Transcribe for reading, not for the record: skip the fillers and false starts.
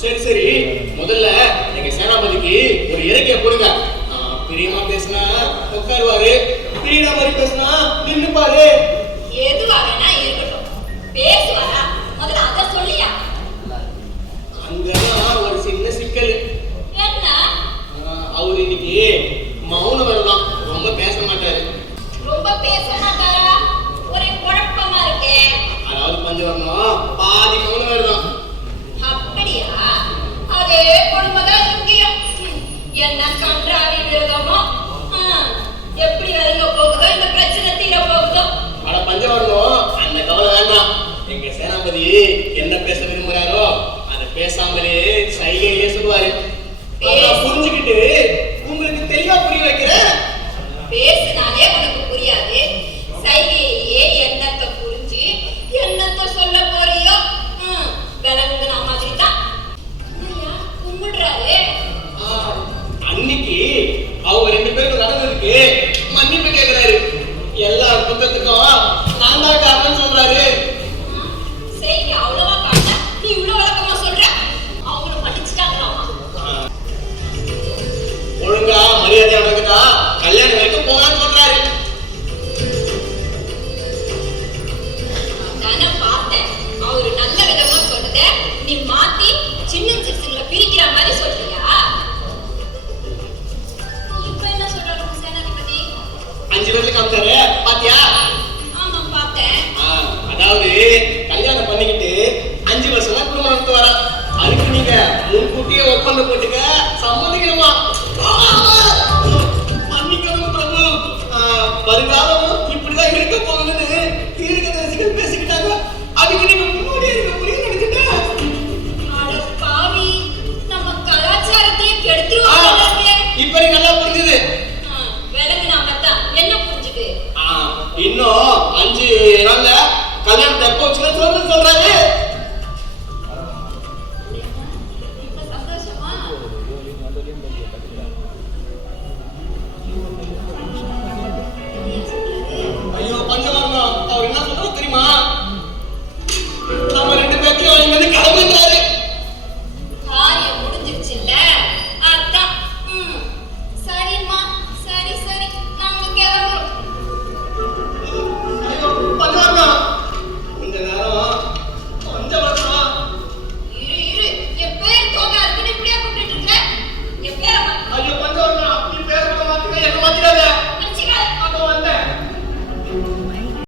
சரி சரி, முதல்ல எங்க சேனாபதிக்கு ஒரு இறக்கிய கொடுங்க. பிரியமா பேசினா உட்காருவாரு, பிரியனா மாதிரி பேசினா நின்னுப்பாரு. எதுவா வேணா இருக்கட்டும், பேசுவாரா முதல்ல அத சொல்லியா? அங்கதான் ஒரு சின்ன சிக்கல். என்ன? அவரு இன்னைக்கு மௌனம் வரலாம், ரொம்ப பேச மாட்டாரு. ரொம்ப பேச மாட்டாரா? ஒரே குழப்பமா இருக்கே. அதாவது பஞ்சவர்ணம் பாதி மௌனம் வருதான். அப்படியா? அதே கொடுமைதான் இங்கேயும். என்ன கன்றாவி விரோதமோ, எப்படி வருங்க போகுதோ, இந்த பிரச்சனை தீர போகுதோ. ஆனா பஞ்சவர்ணம் அந்த கவலை வேண்டாம். எங்க சேனாபதி என்ன பேச விரும்புறாரோ அதை பேசாமலே சைகையிலே சொல்லுவாரு. புரிஞ்சுக்கிட்டு